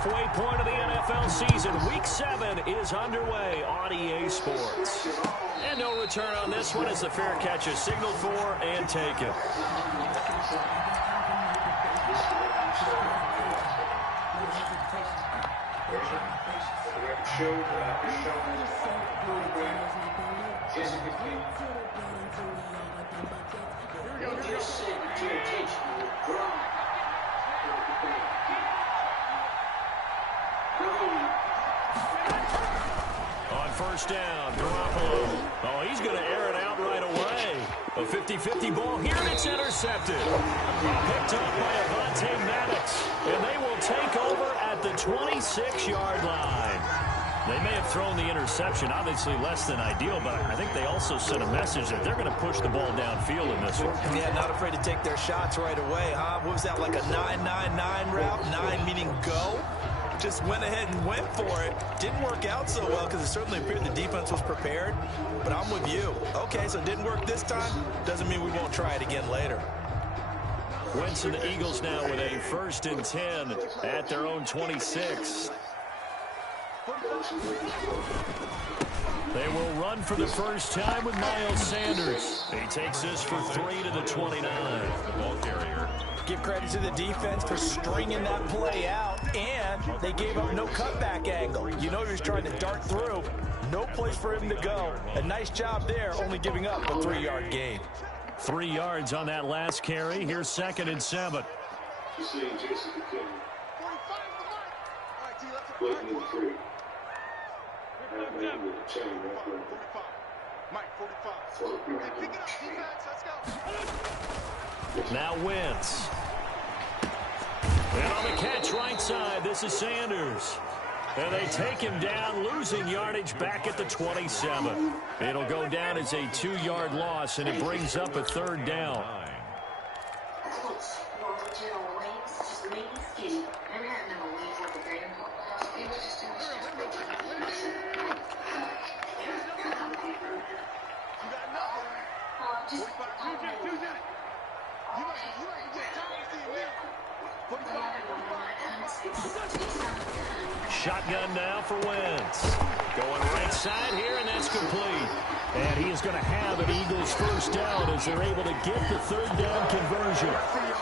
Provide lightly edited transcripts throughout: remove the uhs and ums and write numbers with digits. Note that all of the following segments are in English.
halfway point of the NFL season. Week 7 is underway on EA Sports. And no return on this one as the fair catch is signaled for and taken. On first down, Garoppolo. Oh, he's going to air it out right away. A 50-50 ball here, and it's intercepted. Picked up by Avonte Maddox, and they will take over at the 26-yard line. They may have thrown the interception, obviously less than ideal, but I think they also sent a message that they're going to push the ball downfield in this one. Yeah, not afraid to take their shots right away, huh? What was that, like a 9-9-9 route? 9 meaning go? Just went ahead and went for it. Didn't work out so well because it certainly appeared the defense was prepared. But I'm with you. Okay, so it didn't work this time. Doesn't mean we won't try it again later. Wentz and the Eagles now with a 1st and 10 at their own 26. They will run for the first time with Miles Sanders. He takes this for 3 to the 29. The ball carrier. Give credit to the defense for stringing that play out, and they gave up no cutback angle. You know he was trying to dart through. No place for him to go. A nice job there, only giving up a 3-yard gain. 3 yards on that last carry. Here's 2nd and 7. Now Wentz. And on the catch right side, this is Sanders. And they take him down, losing yardage back at the 27. It'll go down as a 2-yard loss, and it brings up a 3rd down. Shotgun now for Wentz. Going right side here, and that's complete. And he is going to have an Eagles 1st down as they're able to get the 3rd down conversion.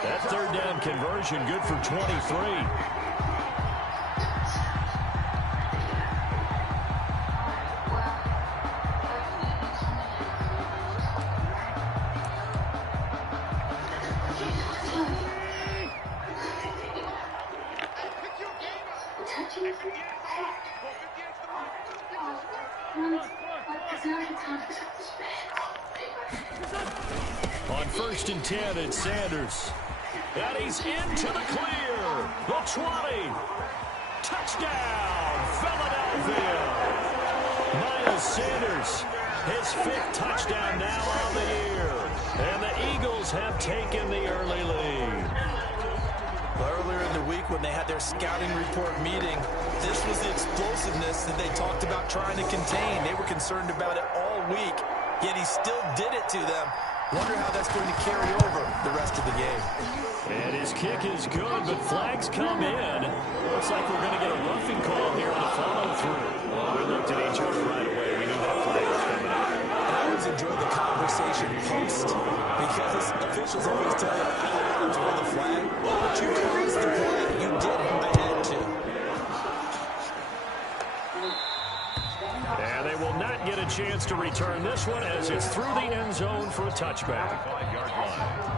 That 3rd down conversion good for 23. On 1st and 10, it's Sanders. And he's into the clear. The 20. Touchdown, Philadelphia. Miles Sanders, his 5th touchdown now on the year. And the Eagles have taken the early lead. Earlier in the week when they had their scouting report meeting, this was the explosiveness that they talked about trying to contain. They were concerned about it all week, yet he still did it to them. Wonder how that's going to carry over the rest of the game. And his kick is good, but flags come in. Looks like we're going to get a roughing call here on the follow-through. Well, we looked at each other right away. We knew that flag was coming out. And I always enjoy the conversation post, because officials always tell you, I don't want to throw the flag. Well, but you caused the play. You did it. I had to. And they will not get a chance to return this one as it's through the end zone for a touchback. 5-yard line.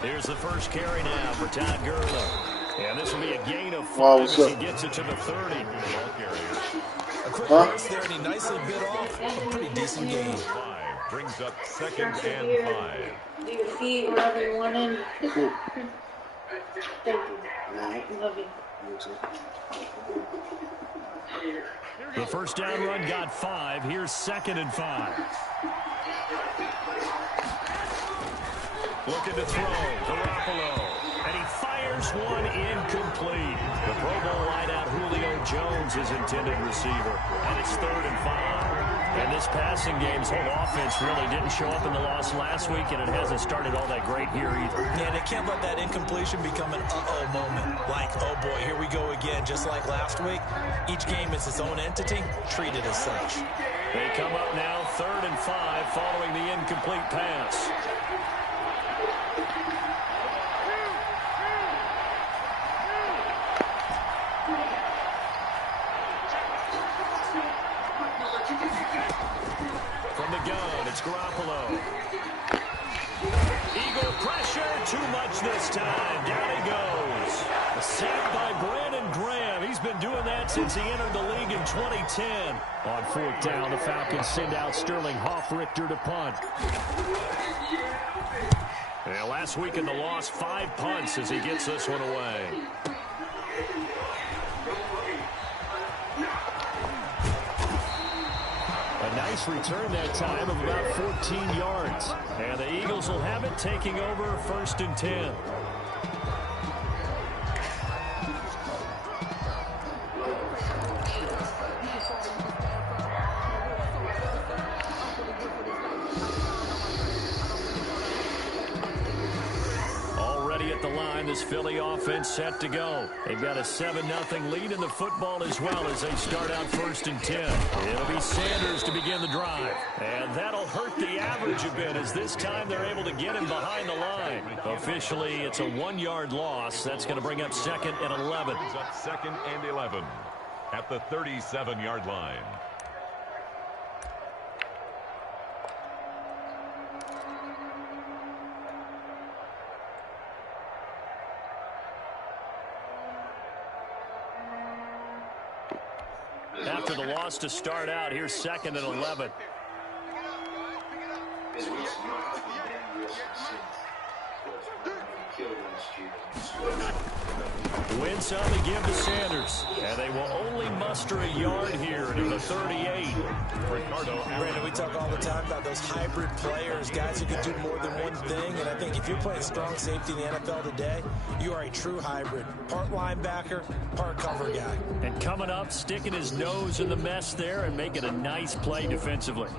Here's the first carry now for Todd Gurley. And this will be a gain of 5 as he gets it to the 30. A quick burst there, and he nicely bit off a pretty decent gain. 5 brings up 2nd and 5. Do your feet wherever you want in. Thank you. Love you. The first down run got 5. Here's 2nd and 5. Looking to throw. Garoppolo. And he fires one incomplete. The Pro Bowl wideout Julio Jones is intended receiver. And it's 3rd and 5. And this passing game's whole offense really didn't show up in the loss last week, and it hasn't started all that great here either. Yeah, they can't let that incompletion become an uh-oh moment. Like, oh boy, here we go again, just like last week. Each game is its own entity, treat it as such. They come up now 3rd and 5 following the incomplete pass. From the gun, it's Garoppolo. Eagle pressure, too much this time. Down he goes. A sack by Brandon Graham. He's been doing that since he entered the league in 2010. On 4th down, the Falcons send out Sterling Hoffrichter to punt. And last week in the loss, 5 punts as he gets this one away. A nice return that time of about 14 yards. And the Eagles will have it, taking over 1st and 10. Already at the line, this Philly offense set to go. They've got a 7-0 lead in the football as well as they start out 1st and 10. It'll be Sanders to begin the drive. And that'll hurt the average a bit as this time they're able to get him behind the line. Officially, it's a 1-yard loss. That's going to bring up 2nd and 11. Brings up 2nd and 11 at the 37-yard line. After the loss to start out, here's 2nd and 11. Win some and give to Sanders. And they will only muster a yard here to the 38. Brandon, we talk all the time about those hybrid players, guys who can do more than one thing. And I think if you're playing strong safety in the NFL today, you are a true hybrid. Part linebacker, part cover guy. And coming up, sticking his nose in the mess there and making a nice play defensively.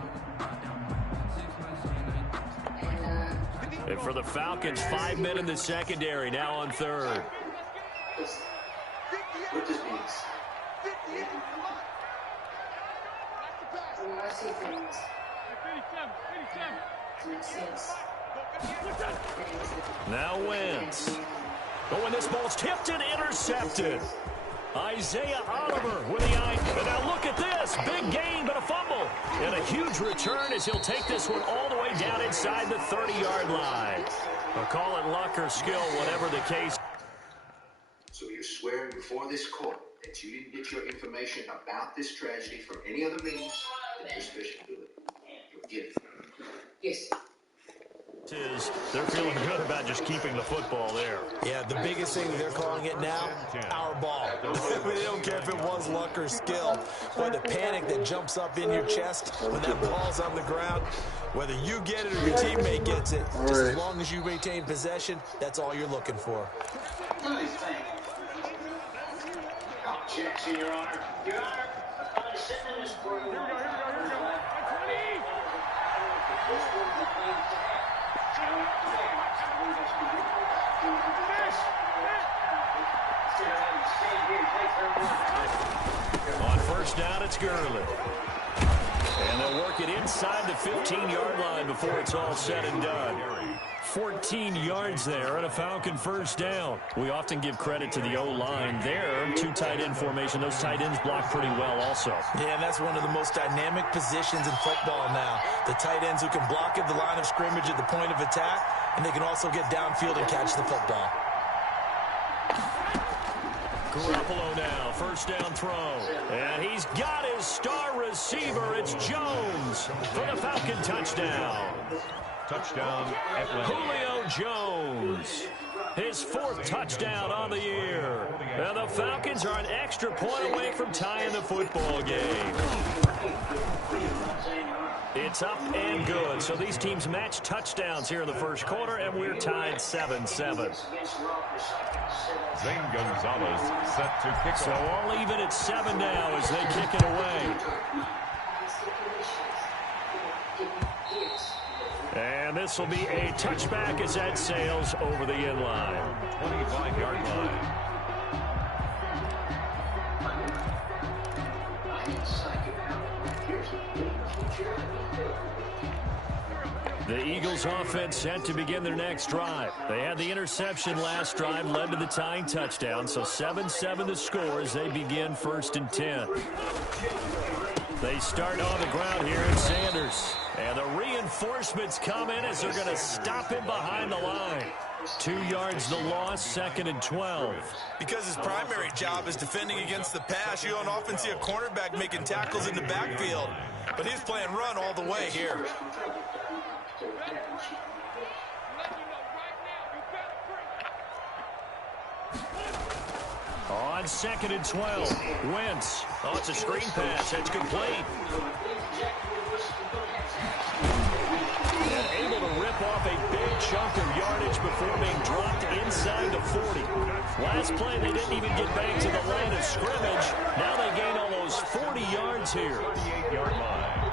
And for the Falcons, 5 men in the secondary, now on 3rd. What this means? I see things. Makes sense. Now Wentz. Oh, and this ball's tipped and intercepted. Isaiah Oliver with the eye. And now look at this. Big gain, but a fumble. And a huge return as he'll take this one all the way down inside the 30-yard line. I'll call it luck or skill, whatever the case. So you're swearing before this court that you didn't get your information about this tragedy from any other means than your special ability. You're guilty. Yes. They're feeling good about just keeping the football there. Yeah, the biggest thing they're calling it now, our ball. They don't care if it was luck or skill. Boy, the panic that jumps up in your chest when that ball's on the ground, whether you get it or your teammate gets it, just as long as you maintain possession, that's all you're looking for. Objection, Your Honor. Your Honor, upon sitting in this room, on 1st down, it's Gurley. And they'll work it inside the 15-yard line before it's all said and done. 14 yards there and a Falcon 1st down. We often give credit to the O-line there. 2 tight end formation. Those tight ends block pretty well also. Yeah, and that's one of the most dynamic positions in football now. The tight ends who can block at the line of scrimmage at the point of attack, and they can also get downfield and catch the football. Garoppolo now, 1st down throw. And he's got his star receiver. It's Jones for the Falcon touchdown. Touchdown, Atlanta. Julio Jones. his 4th touchdown on the year. And the Falcons are an extra point away from tying the football game. It's up and good. So these teams match touchdowns here in the first quarter, and we're tied 7-7. Zane Gonzalez set to kick So off. all even at 7 now as they kick it away. And this will be a touchback as that sails over the end line. 25-yard line. The Eagles offense set to begin their next drive. They had the interception last drive, led to the tying touchdown. So 7-7 the score as they begin 1st and 10. They start on the ground here in Sanders. And the reinforcements come in as they're going to stop him behind the line. 2 yards the loss, 2nd and 12. Because his primary job is defending against the pass, you don't often see a cornerback making tackles in the backfield. But he's playing run all the way here. On 2nd and 12, Wentz. Oh, it's a screen pass. That's complete. And able to rip off a big chunk of yardage before being dropped inside the 40. Last play, they didn't even get back to the line of scrimmage. Now they gain almost 40 yards here. 38-yard line.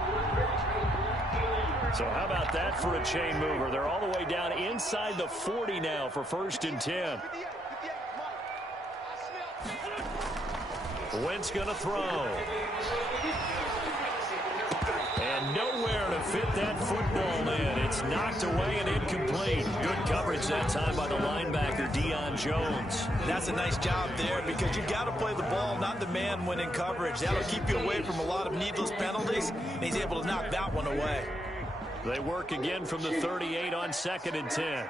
So how about that for a chain mover? They're all the way down inside the 40 now for 1st and 10. Wentz going to throw. And nowhere to fit that football in. It's knocked away and incomplete. Good coverage that time by the linebacker, Deion Jones. That's a nice job there because you got to play the ball, not the man when in coverage. That'll keep you away from a lot of needless penalties, and he's able to knock that one away. They work again from the 38 on 2nd and 10.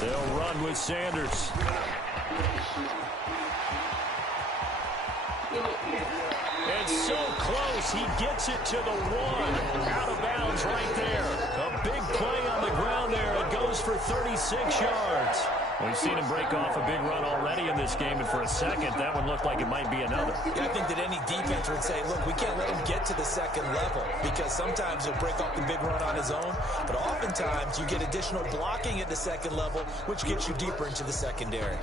They'll run with Sanders. And so close, he gets it to the 1. Out of bounds right there. A big play on the ground there. It goes for 36 yards. We've seen him break off a big run already in this game, and for a second, that one looked like it might be another. Yeah, I think that any defense would say, look, we can't let him get to the 2nd level because sometimes he'll break off the big run on his own, but oftentimes you get additional blocking at the 2nd level, which gets you deeper into the secondary.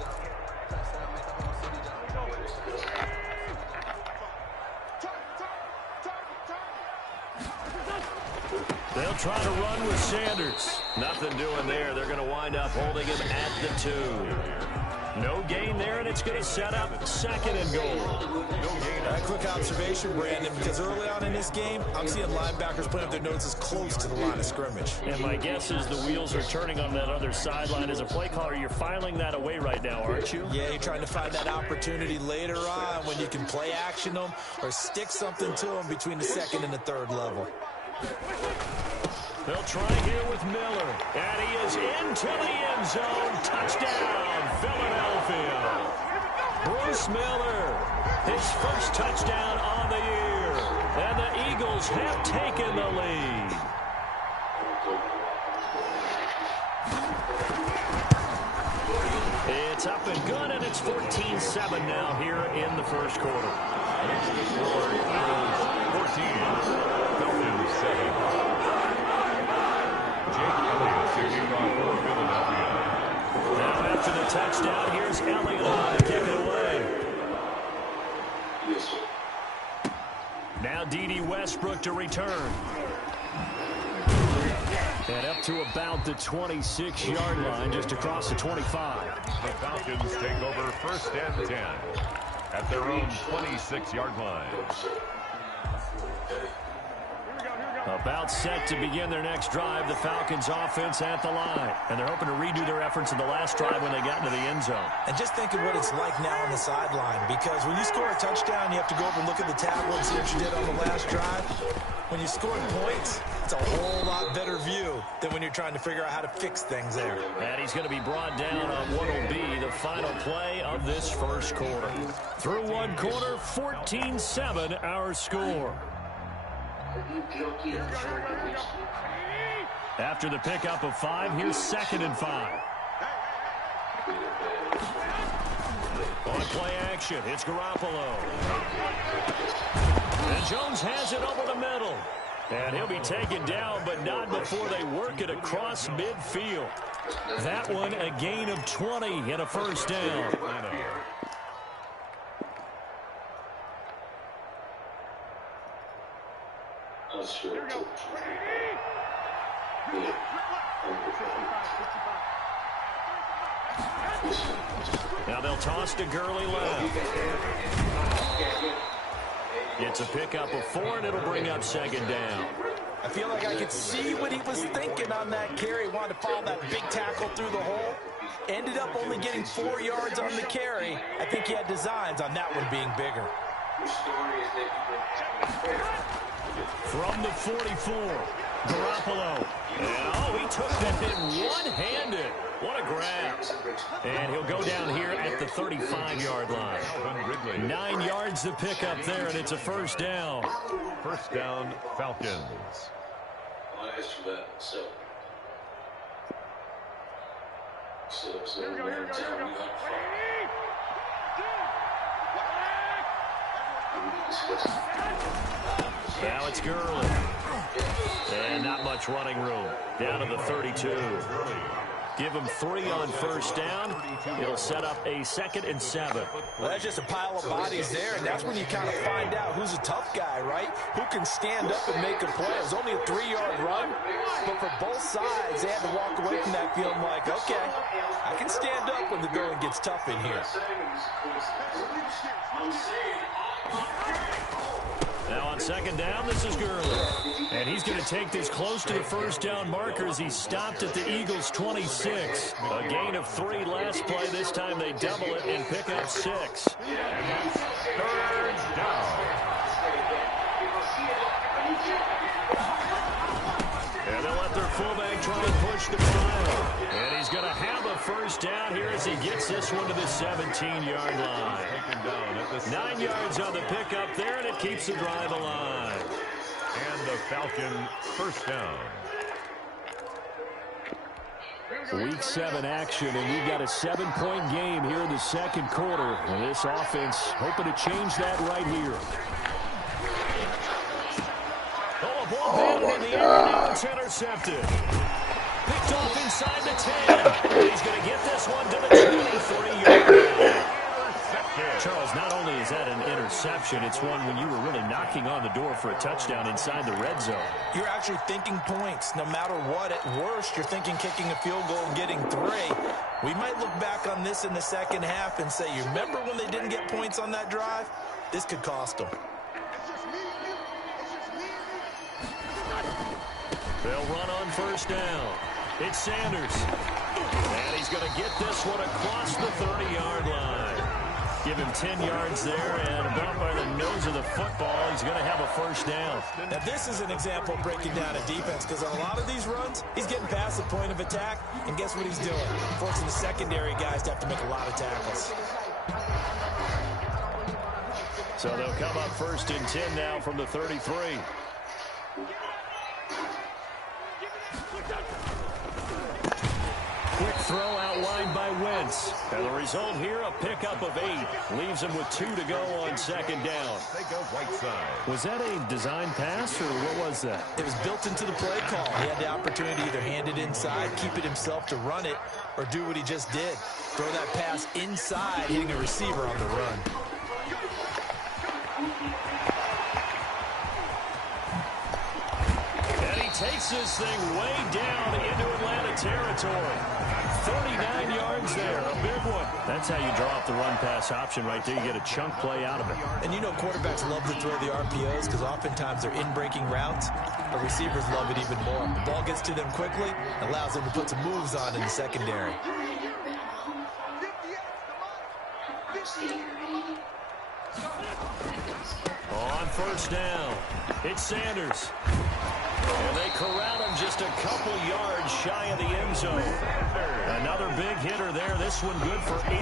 They'll try to run with Sanders. Nothing doing there. They're going to wind up holding him at the 2. No gain there, and it's going to set up 2nd and goal. A quick observation, Brandon, because early on in this game, I'm seeing linebackers putting up their noses close to the line of scrimmage. And my guess is the wheels are turning on that other sideline. As a play caller, you're filing that away right now, aren't you? Yeah, you're trying to find that opportunity later on when you can play action them or stick something to them between the 2nd and the 3rd level. They'll try here with Miller. And he is into the end zone. Touchdown, Philadelphia. Bruce Miller, his 1st touchdown on the year. And the Eagles have taken the lead. It's up and good, and it's 14-7 now here in the first quarter. Eagles 14, Falcons 7. Now after the touchdown, here's Elliott to kick it away. Now D.D. Westbrook to return. And up to about the 26-yard line, just across the 25. The Falcons take over 1st and 10 at their own 26-yard line. About set to begin their next drive, the Falcons offense at the line. And they're hoping to redo their efforts in the last drive when they got into the end zone. And just think of what it's like now on the sideline, because when you score a touchdown, you have to go over and look at the tackle and see what you did on the last drive. When you score points, it's a whole lot better view than when you're trying to figure out how to fix things there. And he's going to be brought down on what will be the final play of this first quarter. Through one quarter, 14-7 our score. After the pickup of 5, here's 2nd and 5. On play action, it's Garoppolo. And Jones has it over the middle. And he'll be taken down, but not before they work it across midfield. That one a gain of 20 and a first down. Now they'll toss to Gurley left. It's a pickup of 4, and it'll bring up second down. I feel like I could see what he was thinking on that carry. Wanted to follow that big tackle through the hole. Ended up only getting 4 yards on the carry. I think he had designs on that one being bigger. From the 44, Garoppolo. And, he took that hit one-handed. What a grab. And he'll go down here at the 35-yard line. 9 yards to pick up there, and it's a first down. First down, Falcons. Now it's Gurley. And not much running room. Down to the 32. Give him 3 on first down. It'll set up a 2nd and 7. Well, that's just a pile of bodies there, and that's when you kind of find out who's a tough guy, right? Who can stand up and make a play. It was only a 3-yard run, but for both sides, they had to walk away from that feeling like, okay, I can stand up when the going gets tough in here. Now on second down, this is Gurley. And he's going to take this close to the first down marker as he stopped at the Eagles' 26. A gain of 3 last play. This time they double it and pick up 6. Third down. And they'll let their fullback try and push the pile. And he's going to have a first down here as he gets this one to the 17-yard line. 9 yards on the pickup there, and it keeps the drive alive. And the Falcon first down. Week 7 action, and we've got a 7-point game here in the second quarter. And this offense hoping to change that right here. Oh, a ball batted in the air, now it's intercepted. Picked off inside the 10. He's going to get this one to the 23-yard line. Charles, not only is that an interception, it's one when you were really knocking on the door for a touchdown inside the red zone. You're actually thinking points. No matter what, at worst, you're thinking kicking a field goal and getting 3. We might look back on this in the second half and say, you remember when they didn't get points on that drive? This could cost them. They'll run on first down. It's Sanders. And he's going to get this one across the 30-yard line. Give him 10 yards there, and about by the nose of the football, he's going to have a first down. Now, this is an example of breaking down a defense, because on a lot of these runs, he's getting past the point of attack, and guess what he's doing? Forcing the secondary guys to have to make a lot of tackles. So they'll come up 1st and 10 now from the 33. Quick throw out wide by Wentz. And the result here, a pickup of 8. Leaves him with 2 to go on second down. They go right side. Was that a design pass, or what was that? It was built into the play call. He had the opportunity to either hand it inside, keep it himself to run it, or do what he just did. Throw that pass inside, hitting a receiver on the run. And he takes this thing way down into Atlanta territory. 39 yards there, a big one. That's how you draw up the run-pass option right there. You get a chunk play out of it. And you know quarterbacks love to throw the RPOs because oftentimes they're in-breaking routes. The receivers love it even more. The ball gets to them quickly, allows them to put some moves on in the secondary. On first down, it's Sanders. And they corral him just a couple yards shy of the end zone. Another big hitter there. This one good for 18.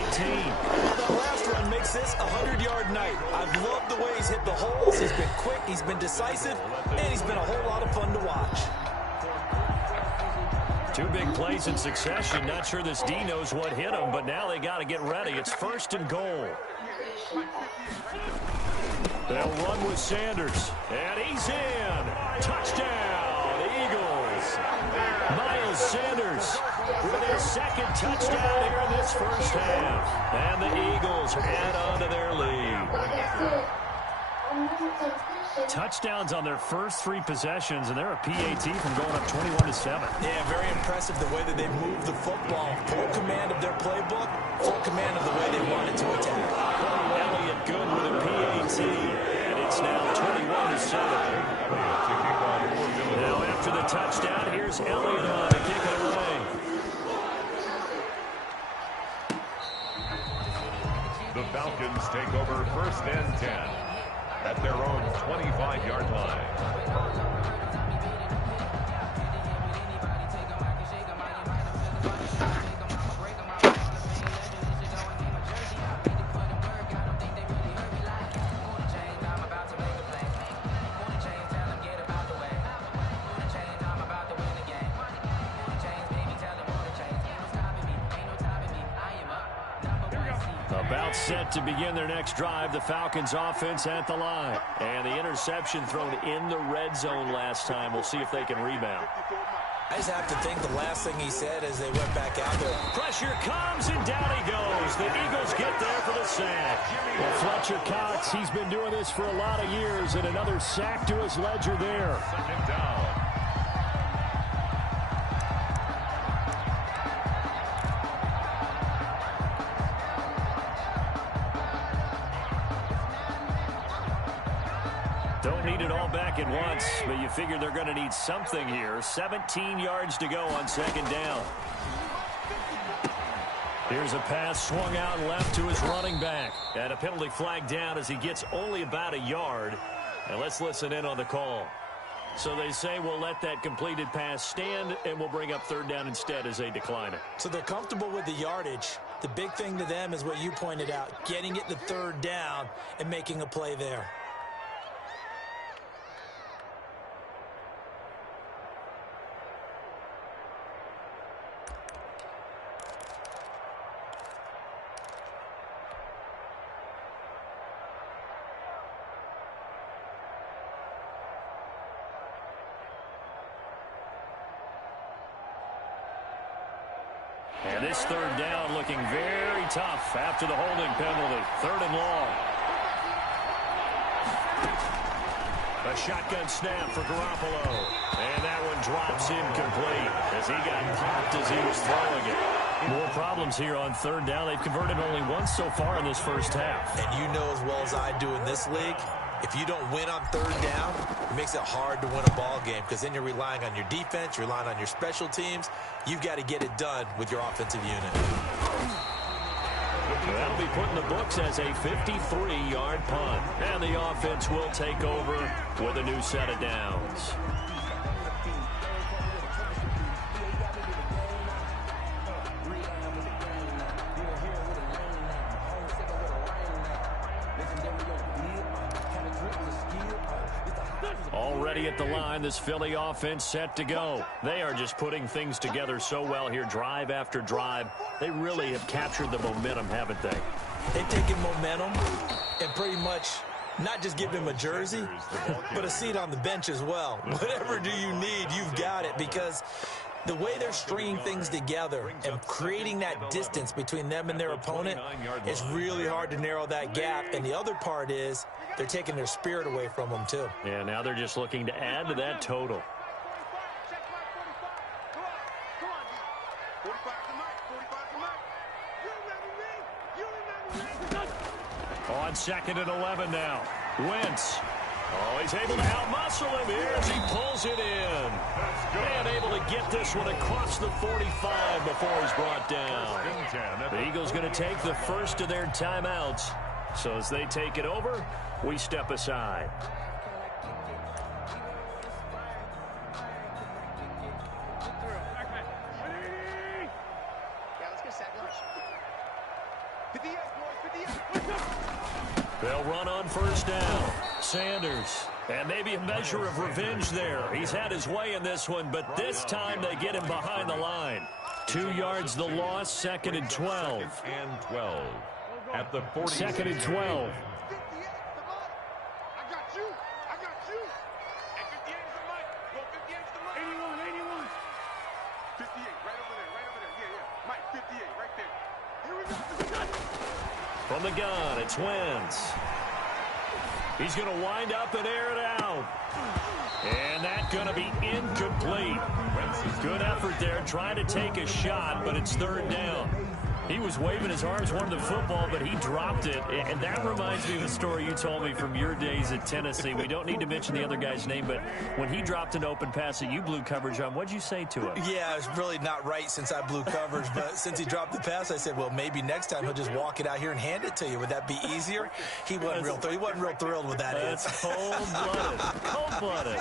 The last run makes this a 100-yard night. I've loved the way he's hit the holes. He's been quick, he's been decisive, and he's been a whole lot of fun to watch. Two big plays in succession. Not sure this D knows what hit him, but now they got to get ready. It's 1st and goal. They'll run with Sanders. And he's in. Touchdown, Eagles. Miles Sanders with his 2nd touchdown here in this first half. And the Eagles add on to their lead. Touchdowns on their first 3 possessions, and they're a PAT from going up 21-7. Yeah, very impressive the way that they moved the football. Full command of their playbook, full command of the way they wanted to attack. Elliott good with a PAT, and it's now 21-7. Now after the touchdown, here's Elliott on to kick it away. The Falcons take over 1st and 10 at their own 25-yard line. About set to begin their next drive. The Falcons offense at the line. And the interception thrown in the red zone last time. We'll see if they can rebound. I just have to think the last thing he said as they went back out there. Pressure comes, and down he goes. The Eagles get there for the sack. Well, Fletcher Cox, he's been doing this for a lot of years, and another sack to his ledger there. 2nd down. Don't need it all back at once, but you figure they're going to need something here. 17 yards to go on 2nd down. Here's a pass swung out left to his running back. And a penalty flag down as he gets only about a yard. And let's listen in on the call. So they say we'll let that completed pass stand, and we'll bring up 3rd down instead as they decline it. So they're comfortable with the yardage. The big thing to them is what you pointed out, getting it to 3rd down and making a play there. And this 3rd down looking very tough after the holding penalty. 3rd and long. A shotgun snap for Garoppolo. And that one drops incomplete as he got popped as he was throwing it. More problems here on 3rd down. They've converted only once so far in this first half. And you know as well as I do in this league, if you don't win on 3rd down, it makes it hard to win a ball game because then you're relying on your defense, you're relying on your special teams. You've got to get it done with your offensive unit. That'll be put in the books as a 53-yard punt. And the offense will take over with a new set of downs. Already at the line, this Philly offense set to go. They are just putting things together so well here, drive after drive. They really have captured the momentum, haven't they? They've taken momentum and pretty much not just give him a jersey, but a seat on the bench as well. Whatever do you need, you've got it, because the way they're stringing things together and creating that distance between them and their opponent is really hard to narrow that gap. And the other part is they're taking their spirit away from them, too. Yeah, now they're just looking to add to that total. On 2nd and 11 now. Wentz. Oh, he's able to outmuscle him here as he pulls it in. And able to get this one across the 45 before he's brought down. The Eagles going to take the first of their timeouts. So as they take it over, we step aside. They'll run on 1st down. Sanders And maybe a measure of revenge there. He's had his way in this one, but this time they get him behind the line. 2 yards the loss, 2nd and 12. 2nd and 12 at the 40. 2nd and 12. From the gun, it's Wentz. He's going to wind up and air it out. And that's going to be incomplete. Good effort there, trying to take a shot, but it's 3rd down. He was waving his arms, wanted the football, but he dropped it. And that reminds me of a story you told me from your days at Tennessee. We don't need to mention the other guy's name, but when he dropped an open pass that you blew coverage on, what'd you say to him? Yeah, it's really not right since I blew coverage, but since he dropped the pass, I said, well, maybe next time he'll just walk it out here and hand it to you. Would that be easier? He wasn't real thrilled with that. That's cold-blooded. Cold-blooded.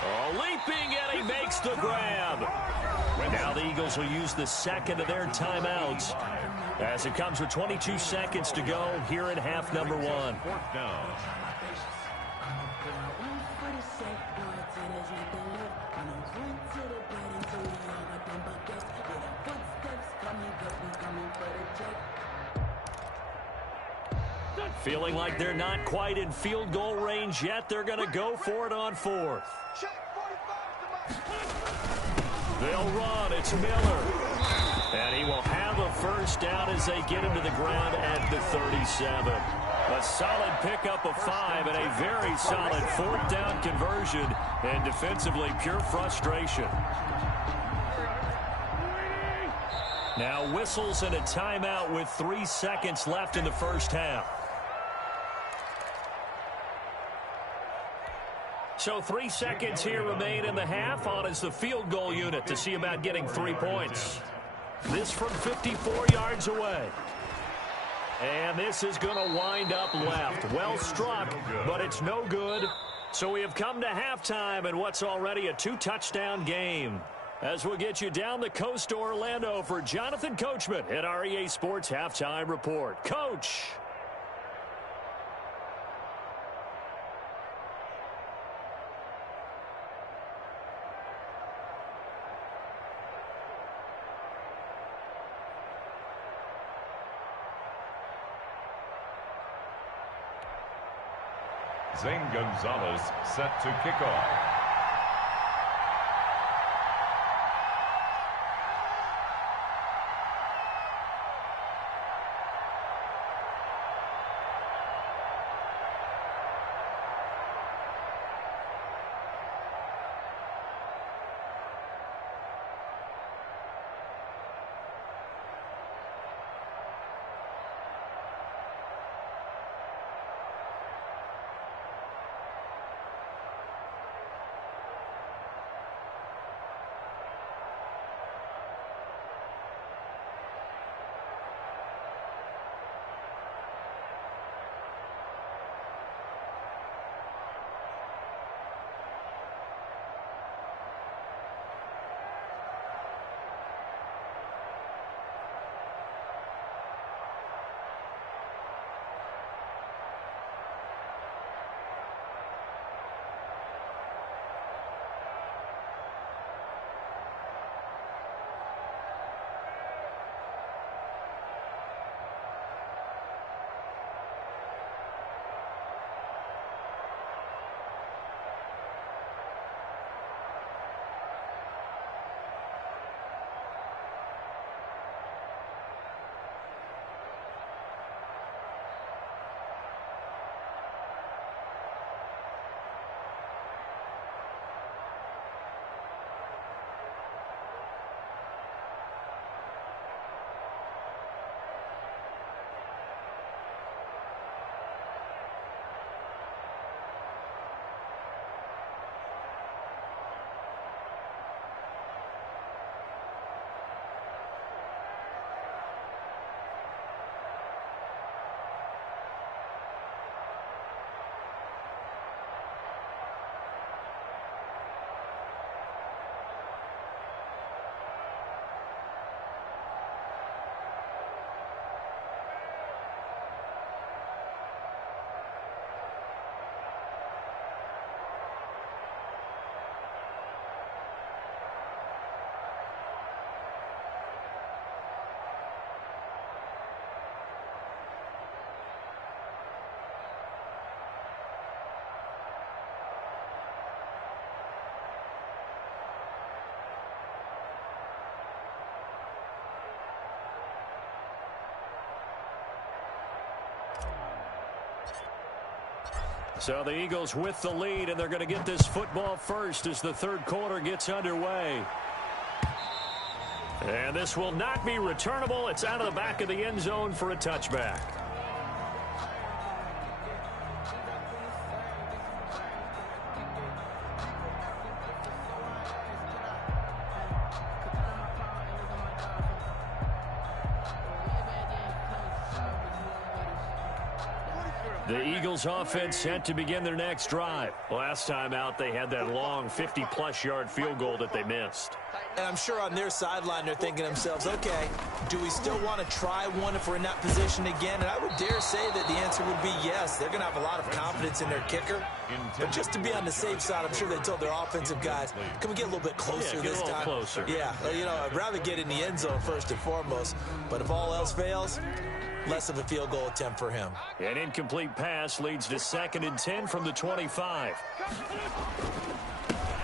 Oh, leaping, and he makes the grab. Now the Eagles will use the 2nd of their timeouts as it comes with 22 seconds to go here in half number 1. 4th down. Feeling like they're not quite in field goal range yet. They're going to go for it on 4th. They'll run. It's Miller. And he will have a 1st down as they get him to the ground at the 37. A solid pickup of 5 and a very solid 4th down conversion. And defensively, pure frustration. Now whistles and a timeout with 3 seconds left in the 1st half. So 3 seconds here remain in the half. On is the field goal unit to see about getting 3 points. This from 54 yards away. And this is going to wind up left. Well struck, but it's no good. So we have come to halftime in what's already a 2-touchdown game. As we'll get you down the coast to Orlando for Jonathan Coachman at our EA Sports Halftime Report. Coach. Zane Gonzalez set to kick off. So the Eagles with the lead, and they're going to get this football first as the third quarter gets underway. And this will not be returnable. It's out of the back of the end zone for a touchback. The Eagles offense set to begin their next drive. Last time out, they had that long 50-plus yard field goal that they missed. And I'm sure on their sideline they're thinking to themselves, okay, do we still want to try one if we're in that position again? And I would dare say that the answer would be yes. They're going to have a lot of confidence in their kicker. But just to be on the safe side, I'm sure they told their offensive guys, can we get a little bit closer this time? Closer. Yeah, you know, I'd rather get in the end zone first and foremost. But if all else fails, less of a field goal attempt for him. An incomplete pass leads to 2nd and 10 from the 25.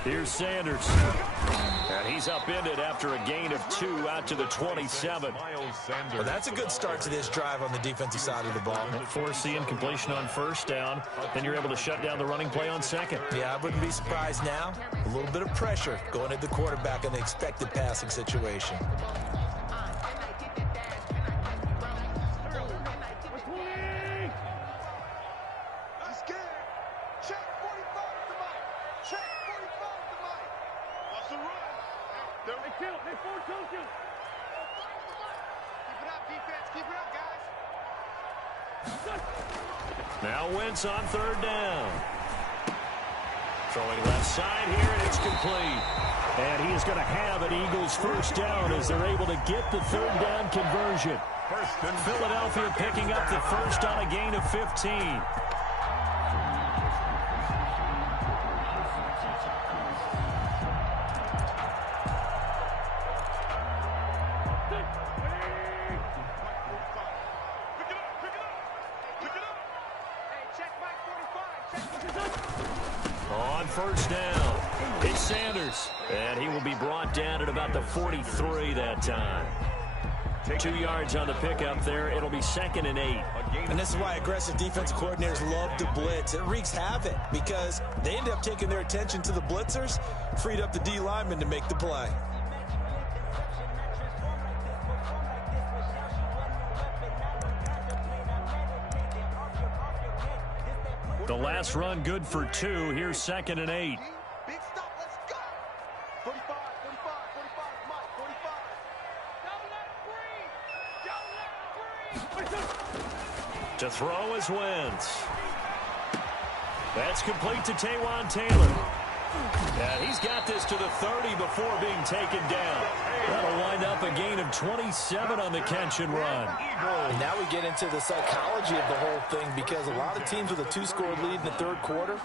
Here's Sanders. And he's upended after a gain of 2 out to the 27. Well, that's a good start to this drive on the defensive side of the ball. Force the incompletion on first down. Then you're able to shut down the running play on second. Yeah, I wouldn't be surprised now. A little bit of pressure going at the quarterback in the expected passing situation. Now Wentz on third down. Throwing left side here, and it's complete. And he is going to have an Eagles first down as they're able to get the third down conversion. Philadelphia picking up the first on a gain of 15. On first down, it's Sanders. And he will be brought down at about the 43 that time. 2 yards on the pickup there. It'll be 2nd and 8. And this is why aggressive defensive coordinators love to blitz. It wreaks havoc because they end up taking their attention to the blitzers, freed up the D lineman to make the play. The last run good for 2. Here's 2nd and 8. Big stop, let's go. 45, 45, 45, Mike, 45. Don't let him breathe. To throw is Wentz. That's complete to Taywan Taylor. And he's got this to the 30 before being taken down. That'll wind up a gain of 27 on the catch and run. And now we get into the psychology of the whole thing because a lot of teams with a 2-score lead in the third quarter,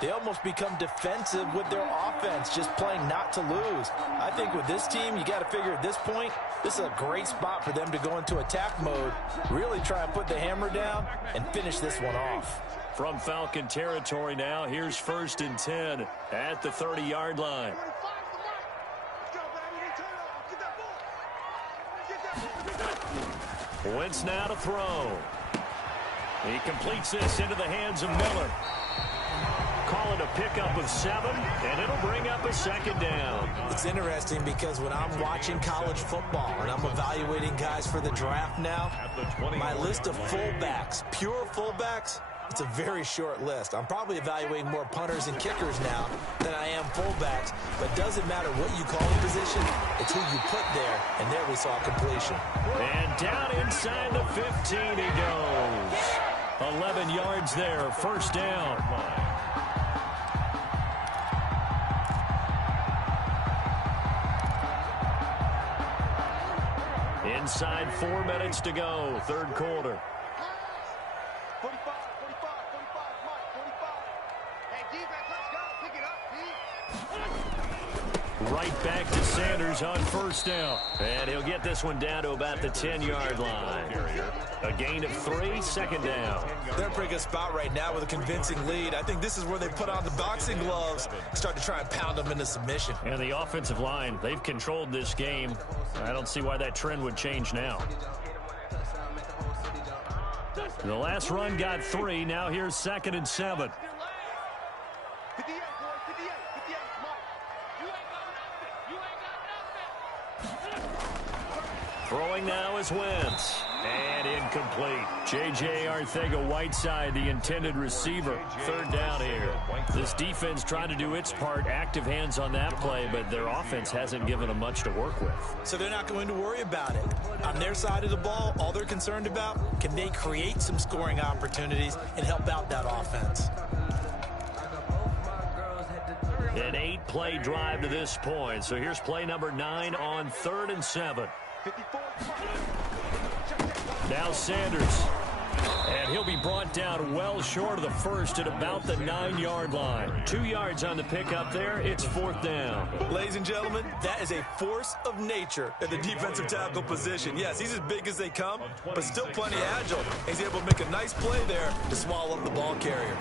they almost become defensive with their offense, just playing not to lose. I think with this team, you got to figure at this point, this is a great spot for them to go into attack mode, really try and put the hammer down and finish this one off. From Falcon territory now, here's 1st and 10 at the 30-yard line. Wentz now to throw. He completes this into the hands of Miller. Call it a pickup of 7, and it'll bring up a 2nd down. It's interesting because when I'm watching college football and I'm evaluating guys for the draft now, my list of fullbacks, pure fullbacks, it's a very short list. I'm probably evaluating more punters and kickers now than I am fullbacks, but it doesn't matter what you call the position, it's who you put there, and there we saw completion. And down inside the 15 he goes. 11 yards there, first down. Inside 4 minutes to go, third quarter. 45, 45, 45, Mike, 45. Hey, defense, let's go. Pick it up, D. Right back to Sanders on first down. And he'll get this one down to about the 10-yard line. A gain of 3, 2nd down. They're in a pretty good spot right now with a convincing lead. I think this is where they put on the boxing gloves, start to try and pound them into submission. And the offensive line, they've controlled this game. I don't see why that trend would change now. The last run got 3. Now here's 2nd and 7. 58, boy, 58, 58, Mike. You ain't got nothing. Throwing now is Wentz. And incomplete. J.J. Arcega-Whiteside, the intended receiver. 3rd down here. This defense tried to do its part. Active hands on that play, but their offense hasn't given them much to work with. So they're not going to worry about it. On their side of the ball, all they're concerned about, can they create some scoring opportunities and help out that offense? An 8-play drive to this point. So here's play number 9 on 3rd and 7. 54. Now Sanders. And he'll be brought down well short of the first at about the 9-yard line. 2 yards on the pickup there. It's 4th down. Ladies and gentlemen, that is a force of nature at the defensive tackle position. Yes, he's as big as they come, but still plenty agile. He's able to make a nice play there to swallow up the ball carrier.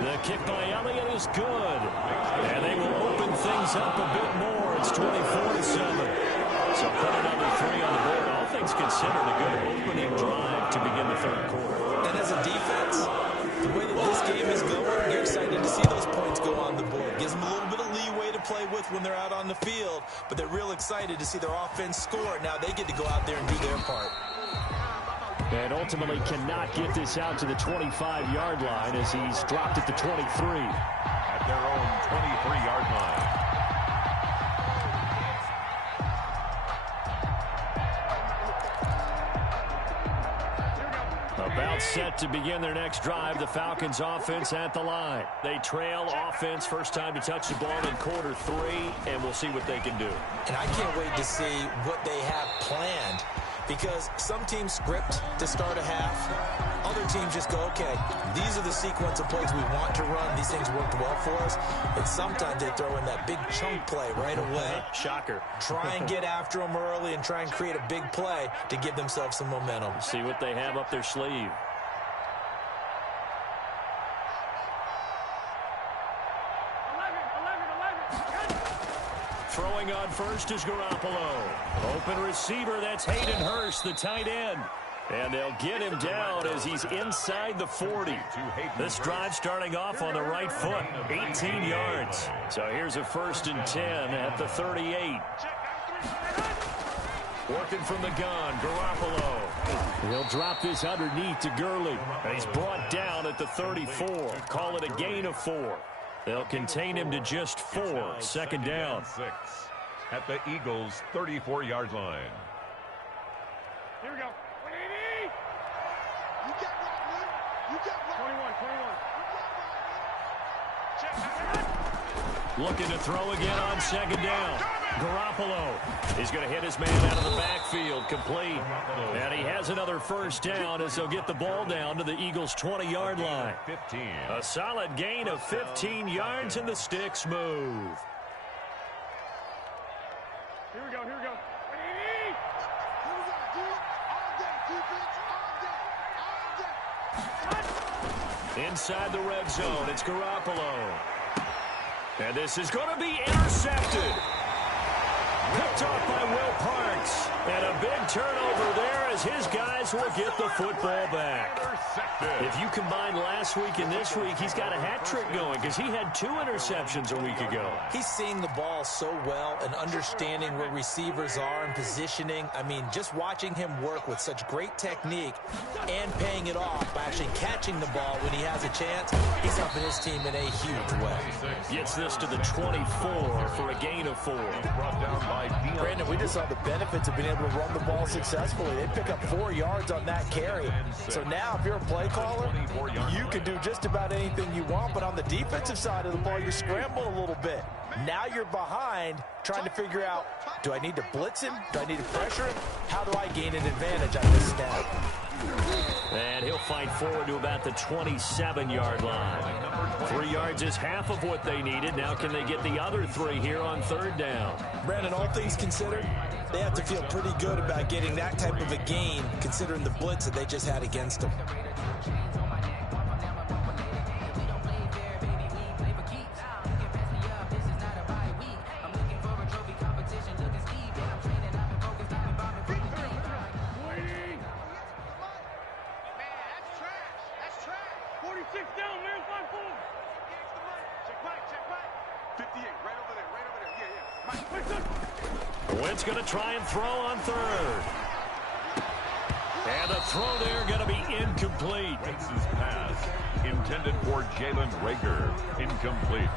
The kick by Elliott is good. And they will open things up a bit more. It's 24-7. So put another 3 on the board. All things considered, a good opening drive to begin the 3rd quarter. And as a defense, the way that this game is going, you're excited to see those points go on the board. Gives them a little bit of leeway to play with when they're out on the field, but they're real excited to see their offense score. Now they get to go out there and do their part. And ultimately cannot get this out to the 25-yard line as he's dropped at the 23. At their own 23-yard line. About set to begin their next drive, the Falcons offense at the line. They trail offense, first time to touch the ball in quarter 3, and we'll see what they can do. And I can't wait to see what they have planned, because some teams script to start a half. Other teams just go, okay, these are the sequence of plays we want to run. These things worked well for us. And sometimes they throw in that big chunk play right away. Shocker. Try and get after them early and try and create a big play to give themselves some momentum. See what they have up their sleeve. Throwing on first is Garoppolo. Open receiver, that's Hayden Hurst, the tight end. And they'll get him down as he's inside the 40. This drive starting off on the right foot, 18 yards. So here's a 1st and 10 at the 38. Working from the gun, Garoppolo. He'll drop this underneath to Gurley. And he's brought down at the 34. Call it a gain of 4. They'll contain him to just 4. 2nd down. 6 at the Eagles' 34-yard line. Here we go. You got right, Luke. You got right. 21. Looking to throw again on 2nd down. Garoppolo is going to hit his man out of the backfield, complete. And he has another 1st down as they'll get the ball down to the Eagles' 20-yard line. 15. A solid gain of 15 yards, and the sticks move. Here we go. Here we go. All day, defense. All day. Inside the red zone, it's Garoppolo. And this is going to be intercepted. Picked off by Will Parks. And a big turnover there as his guys will get the football back. If you combine last week and this week, he's got a hat trick going because he had 2 interceptions a week ago. He's seeing the ball so well and understanding where receivers are and positioning. I mean, just watching him work with such great technique and paying it off by actually catching the ball when he has a chance, he's helping his team in a huge way. Gets this to the 24 for a gain of 4. Brought down by Brandon, we just saw the benefits of being able to run the ball successfully. They pick up 4 yards on that carry. So now if you're a play caller, you can do just about anything you want, but on the defensive side of the ball, you're scrambling a little bit. Now you're behind trying to figure out, do I need to blitz him? Do I need to pressure him? How do I gain an advantage on this snap? And he'll fight forward to about the 27-yard line. 3 yards is half of what they needed. Now can they get the other 3 here on 3rd down? Brandon, all things considered, they have to feel pretty good about getting that type of a gain considering the blitz that they just had against them. 58, right over there. Yeah. Wentz going to try and throw on third. And the throw there going to be incomplete. Wentz's pass intended for Jalen Reagor. Incomplete.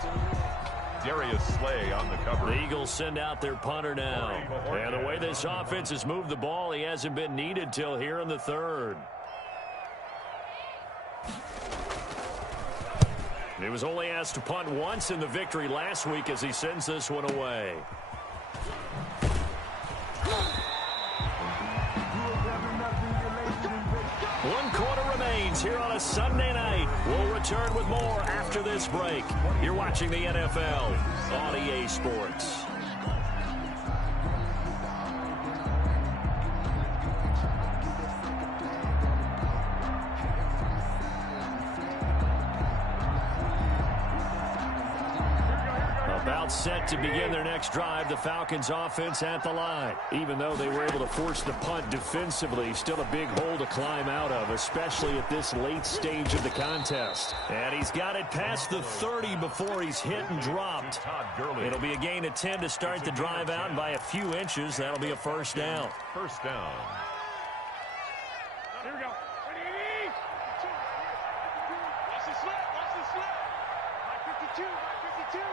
Darius Slay on the cover. The Eagles send out their punter now. And the way this offense has moved the ball, he hasn't been needed till here in the third. He was only asked to punt once in the victory last week as he sends this one away. One quarter remains here on a Sunday night. We'll return with more after this break. You're watching the NFL on EA Sports. About set to begin their next drive, the Falcons offense at the line. Even though they were able to force the punt defensively, still a big hole to climb out of, especially at this late stage of the contest. And he's got it past the 30 before he's hit and dropped. It'll be a gain of 10 to start the drive out, and by a few inches, that'll be a first down. First down. Here we go. Watch the slip. Watch the slip. 52. 52.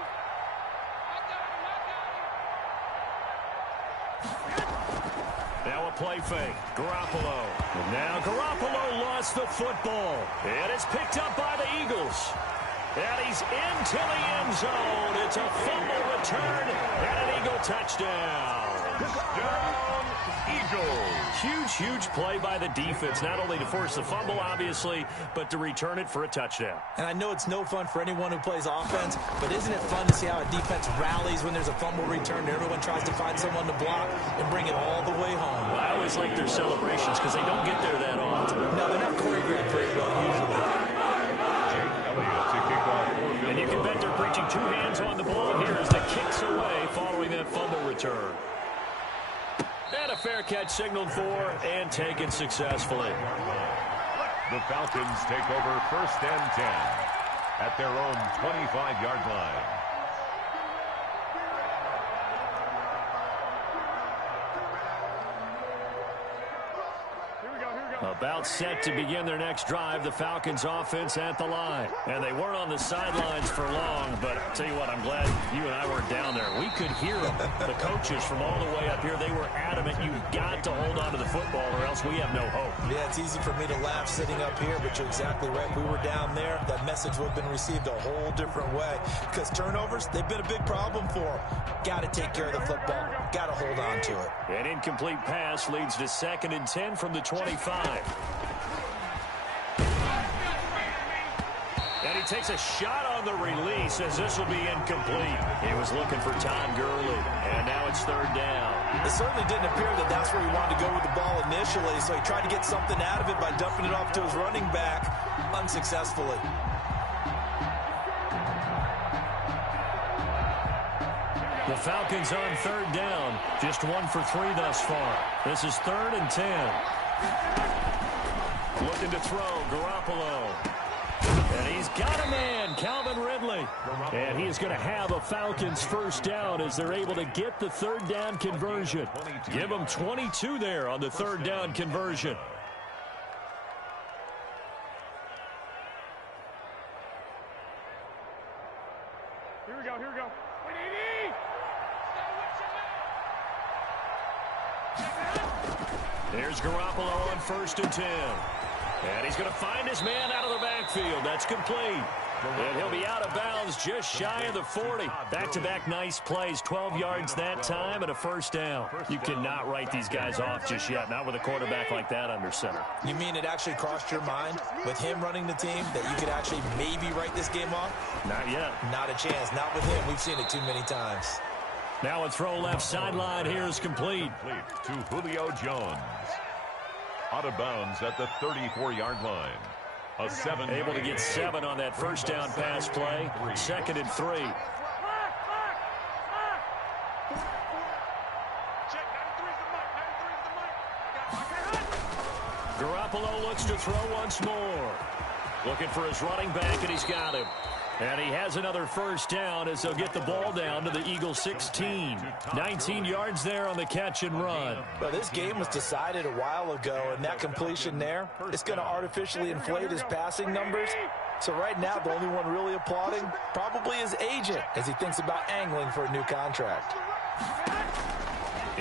Now a play fake. Garoppolo. And now Garoppolo lost the football. And it's picked up by the Eagles. And he's into the end zone. It's a fumble return and an Eagle touchdown. Touchdown, Eagles. Huge play by the defense, not only to force the fumble, obviously, but to return it for a touchdown. And I know it's no fun for anyone who plays offense, but isn't it fun to see how a defense rallies when there's a fumble return and everyone tries to find someone to block and bring it all the way home? Well, I always like their celebrations because they don't get there that often. No, they're not choreographed very well usually. And you can bet they're preaching two hands on the ball here as the kick's away following that fumble return. And a fair catch signaled for and taken successfully. The Falcons take over first and 10 at their own 25-yard line. About set to begin their next drive, the Falcons offense at the line. And they weren't on the sidelines for long, but I'll tell you what, I'm glad you and I weren't down there. We could hear them. The coaches from all the way up here, they were adamant, you've got to hold on to the football or else we have no hope. Yeah, it's easy for me to laugh sitting up here, but you're exactly right. If we were down there, that message would have been received a whole different way. Because turnovers, they've been a big problem for them. Got to take care of the football. Got to hold on to it. An incomplete pass leads to 2nd and 10 from the 25. And he takes a shot on the release as this will be incomplete. He was looking for Todd Gurley, and now it's 3rd down. It certainly didn't appear that that's where he wanted to go with the ball initially, so he tried to get something out of it by dumping it off to his running back unsuccessfully. The Falcons on 3rd down, just 1 for 3 thus far. This is 3rd and 10. Looking to throw, Garoppolo. And he's got a man, Calvin Ridley. And he is going to have a Falcons first down as they're able to get the 3rd down conversion. Give them 22 there on the 3rd down conversion. Here we go. There's Garoppolo on 1st and 10. And he's going to find his man out of the backfield. That's complete. And he'll be out of bounds just shy of the 40. Back-to-back nice plays, 12 yards that time and a first down. You cannot write these guys off just yet, not with a quarterback like that under center. You mean it actually crossed your mind with him running the team that you could actually maybe write this game off? Not yet. Not a chance. Not with him. We've seen it too many times. Now a throw left sideline here is complete. To Julio Jones. Out of bounds at the 34-yard line. A 7. Able to get 7 on that first down pass play. 2nd and 3. Garoppolo looks to throw once more. Looking for his running back, and he's got him. And he has another first down as they'll get the ball down to the Eagles 16. 19 yards there on the catch and run. Well, this game was decided a while ago, and that completion there, it's going to artificially inflate his passing numbers. So right now, the only one really applauding probably his agent as he thinks about angling for a new contract.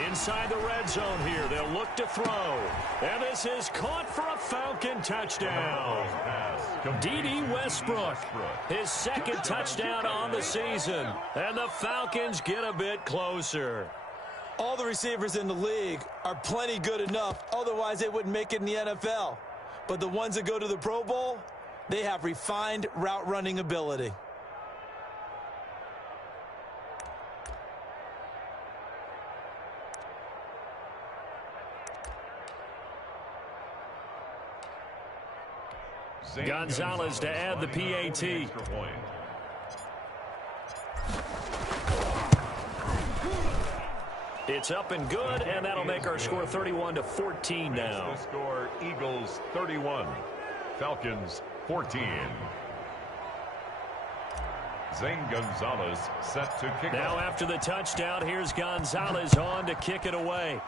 Inside the red zone here, they'll look to throw. And this is caught for a Falcon touchdown. D.D. Westbrook, his second touchdown on the season. And the Falcons get a bit closer. All the receivers in the league are plenty good enough, otherwise they wouldn't make it in the NFL. But the ones that go to the Pro Bowl, they have refined route running ability. Gonzalez to add the PAT. It's up and good, and that'll make our score 31-14 now. The score, Eagles 31, Falcons 14. Zane Gonzalez set to kick now off. After the touchdown, here's Gonzalez on to kick it away.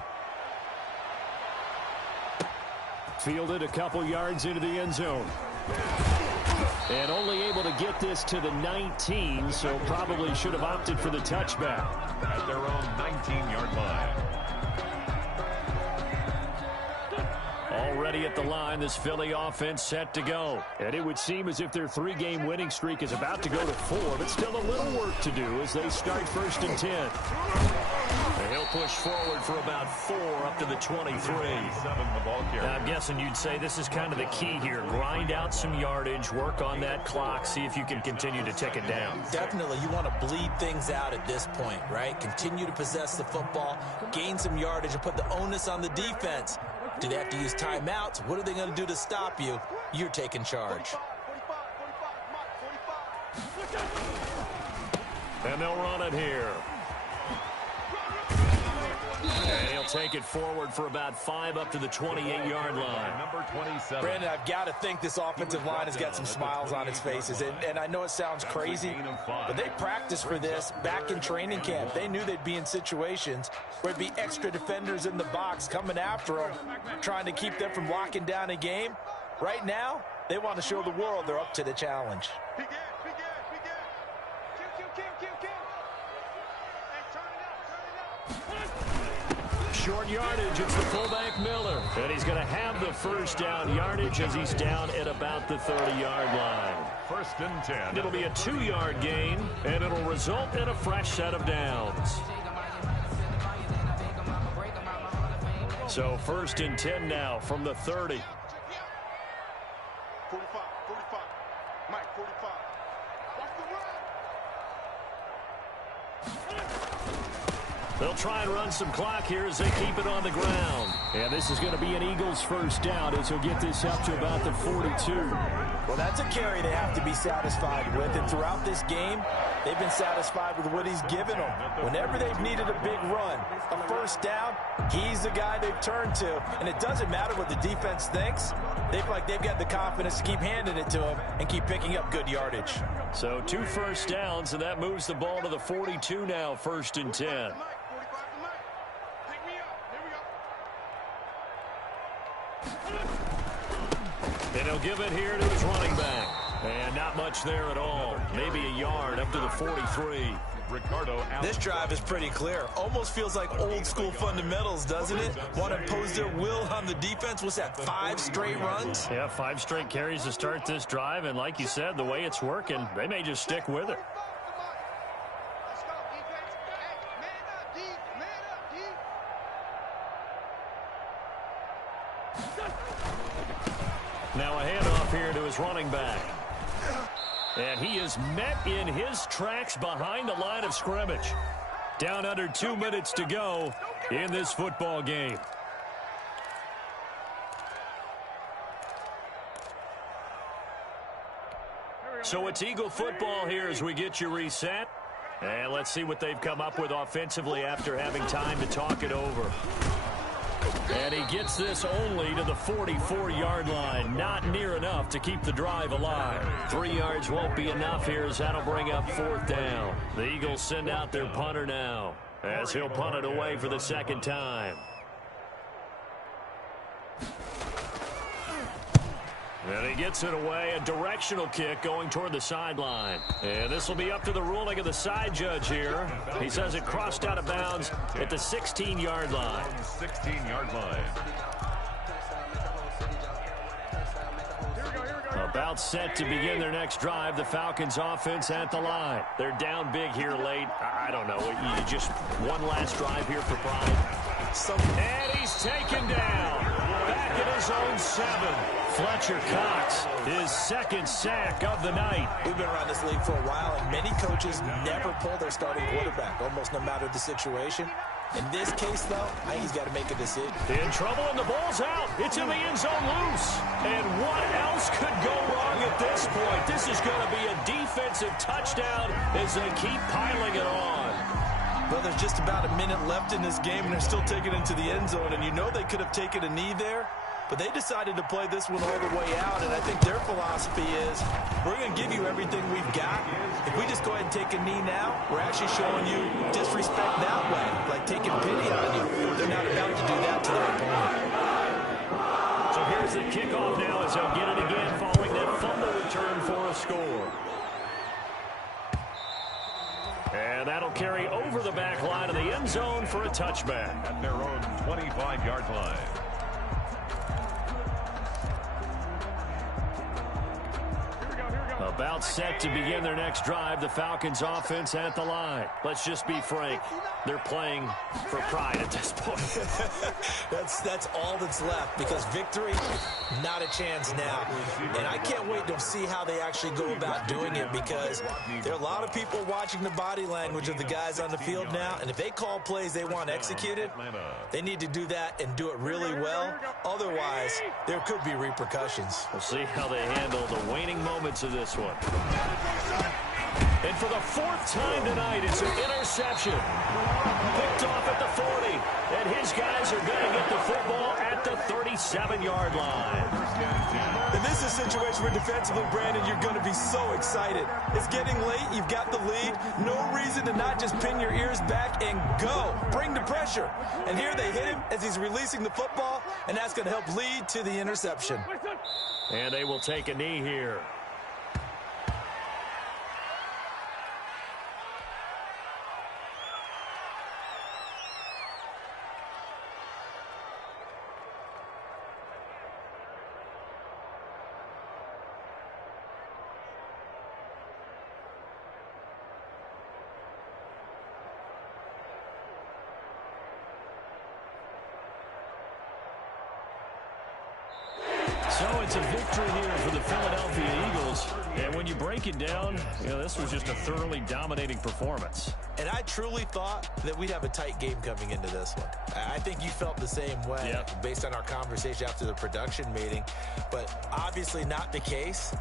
Fielded a couple yards into the end zone. And only able to get this to the 19, so probably should have opted for the touchback. At their own 19-yard line. Already at the line, this Philly offense set to go. And it would seem as if their three-game winning streak is about to go to 4, but still a little work to do as they start 1st and 10. And he'll push forward for about 4 up to the 23. I'm guessing you'd say this is kind of the key here. Grind out some yardage, work on that clock, see if you can continue to tick it down. Definitely, you want to bleed things out at this point, right? Continue to possess the football, gain some yardage, and put the onus on the defense. Do they have to use timeouts? What are they going to do to stop you? You're taking charge. And they'll run it here. And he'll take it forward for about 5 up to the 28-yard line. Number 27. Brandon, I've got to think this offensive line has got some smiles on its faces. And I know it sounds crazy, but they practiced for this back in training camp. They knew they'd be in situations where it'd be extra defenders in the box coming after them, trying to keep them from locking down a game. Right now, they want to show the world they're up to the challenge. Short yardage, it's the fullback Miller. And he's going to have the first down yardage as he's down at about the 30-yard line. 1st and 10. It'll be a 2-yard gain, and it'll result in a fresh set of downs. So 1st and 10 now from the 30. 45, Mike, 45. Watch the run. They'll try and run some clock here as they keep it on the ground. And this is going to be an Eagles first down as he'll get this up to about the 42. Well, that's a carry they have to be satisfied with. And throughout this game, they've been satisfied with what he's given them. Whenever they've needed a big run, a first down, he's the guy they've turned to. And it doesn't matter what the defense thinks. They feel like they've got the confidence to keep handing it to him and keep picking up good yardage. So 2 first downs, and that moves the ball to the 42 now, 1st and 10. And he'll give it here to his running back. And not much there at all. Maybe a yard up to the 43. This drive is pretty clear. Almost feels like old school fundamentals, doesn't it? Want to impose their will on the defense. What's that, 5 straight runs? Yeah, 5 straight carries to start this drive. And like you said, the way it's working, they may just stick with it. Now a handoff here to his running back. And he is met in his tracks behind the line of scrimmage. Down under 2 minutes to go in this football game. So it's Eagle football here as we get you reset. And let's see what they've come up with offensively after having time to talk it over. And he gets this only to the 44-yard line. Not near enough to keep the drive alive. 3 yards won't be enough here as that'll bring up 4th down. The Eagles send out their punter now as he'll punt it away for the 2nd time. And he gets it away, a directional kick going toward the sideline. And this will be up to the ruling of the side judge here. He says it crossed out of bounds at the 16-yard line. 16-yard line. About set to begin their next drive. The Falcons offense at the line. They're down big here late. I don't know. You just one last drive here for pride. And he's taken down. Back at his own 7. Fletcher Cox, his 2nd sack of the night. We've been around this league for a while, and many coaches never pull their starting quarterback, almost no matter the situation. In this case, though, I think he's got to make a decision. In trouble, and the ball's out. It's in the end zone loose. And what else could go wrong at this point? This is going to be a defensive touchdown as they keep piling it on. Well, there's just about a minute left in this game, and they're still taking it into the end zone. And you know they could have taken a knee there, but they decided to play this one all the way out. And I think their philosophy is, we're going to give you everything we've got. If we just go ahead and take a knee now, we're actually showing you disrespect that way, like taking pity on you. They're not about to do that to their opponent. So here's the kickoff now as they'll get it again following that fumble return for a score. And that'll carry over the back line of the end zone for a touchback. At their own 25-yard line. About set to begin their next drive, the Falcons offense at the line. Let's just be frank, they're playing for pride at this point. That's all that's left, because victory, not a chance now. And I can't wait to see how they actually go about doing it, because there are a lot of people watching the body language of the guys on the field now, and if they call plays they want executed, they need to do that and do it really well. Otherwise, there could be repercussions. We'll see how they handle the waning moments of this one. And for the 4th time tonight, it's an interception. Picked off at the 40. And his guys are going to get the football at the 37-yard line. And this is a situation where defensively, Brandon, you're going to be so excited. It's getting late. You've got the lead. No reason to not just pin your ears back and go. Bring the pressure. And here they hit him as he's releasing the football, and that's going to help lead to the interception. And they will take a knee here. So it's a victory here for the Philadelphia Eagles. And when you break it down, this was just a thoroughly dominating performance. And I truly thought that we'd have a tight game coming into this one. I think you felt the same way based on our conversation after the production meeting. But obviously not the case.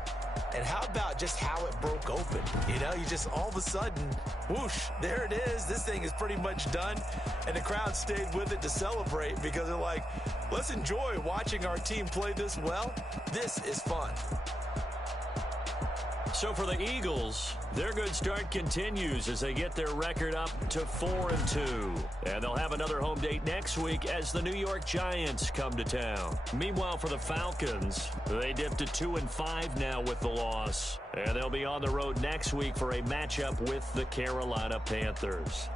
And how about just how it broke open? You just all of a sudden, whoosh, there it is. This thing is pretty much done. And the crowd stayed with it to celebrate because they're like, let's enjoy watching our team play this well. This is fun. So for the Eagles, their good start continues as they get their record up to 4-2. And they'll have another home date next week as the New York Giants come to town. Meanwhile, for the Falcons, they dipped to 2-5 now with the loss. And they'll be on the road next week for a matchup with the Carolina Panthers.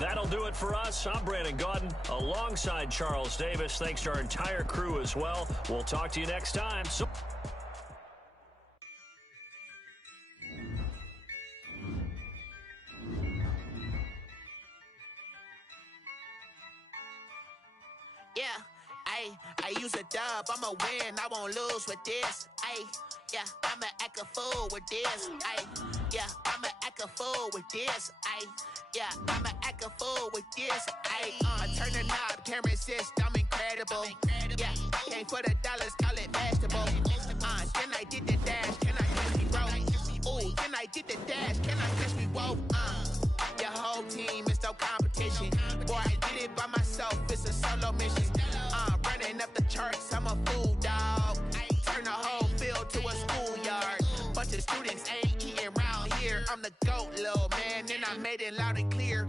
That'll do it for us. I'm Brandon Gaudin alongside Charles Davis. Thanks to our entire crew as well. We'll talk to you next time. I use a dub, I'ma win, I won't lose with this. I'ma act a fool with this. I'ma act a fool with this. I'ma act a fool with this. I turn the knob, can't resist, I'm incredible. Came for the dollars, call it vegetable. Then I did the dash, can I catch me roll? Ooh, then I did the dash, can I catch me roll? Your whole team is no competition. Boy, I did it by myself, it's a solo mission. Running up the charts, I'm a fool, dog. Turn the whole field to a schoolyard. Bunch of students ain't eating round here. I'm the GOAT, little man, and I made it loud and clear.